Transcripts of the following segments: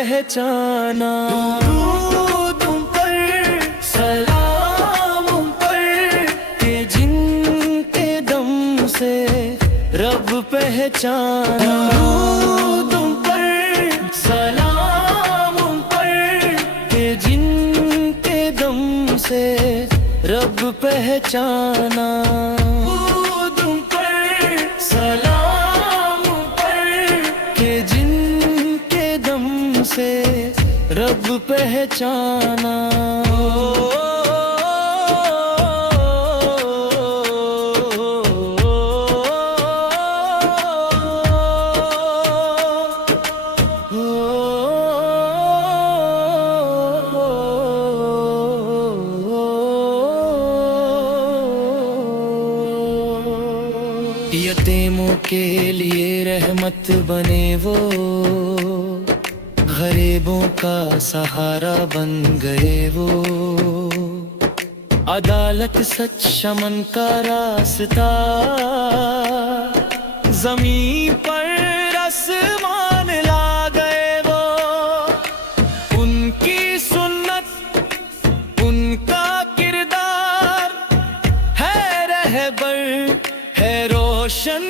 پہچانا، درود تم پر سلام ان پر کہ جن کے دم سے رب پہچانا، درود تم پر سلام ان پر کہ جن کے دم سے رب پہچانا، رب پہچانا۔ یتیموں کے لیے رحمت بنے وہ، غریبوں کا سہارا بن گئے وہ، عدالت سچ شمن کا راستہ، زمین پر آسمان لا گئے وہ، ان کی سنت ان کا کردار ہے رہبر ہے روشن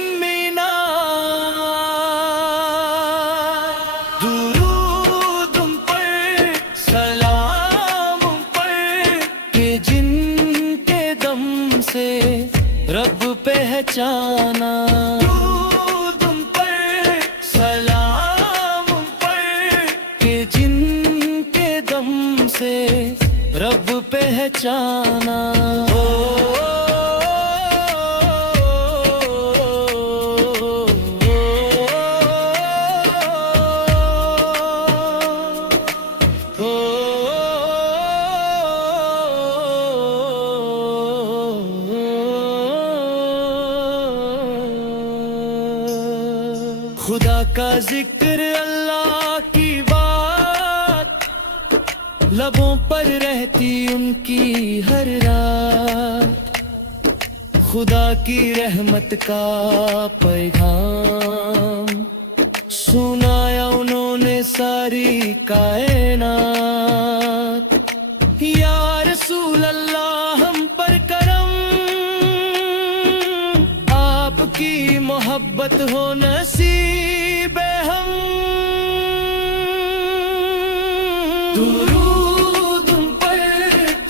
رب پہچانا، تم پر سلام پر کہ جن کے دم سے رب پہچانا۔ خدا کا ذکر اللہ کی بات لبوں پر رہتی ان کی ہر رات، خدا کی رحمت کا پیغام سنایا انہوں نے ساری کائنات، یا رسول اللہ ہم پر کرم، آپ کی محبت ہو نصیب ہم، درود ان پر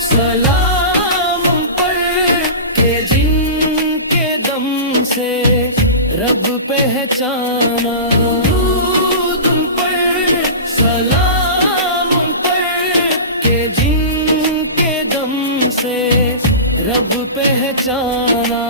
سلام ان پر کہ جن کے دم سے رب پہچانا، درود ان پر سلام ان پر کہ جن کے دم سے رب پہچانا۔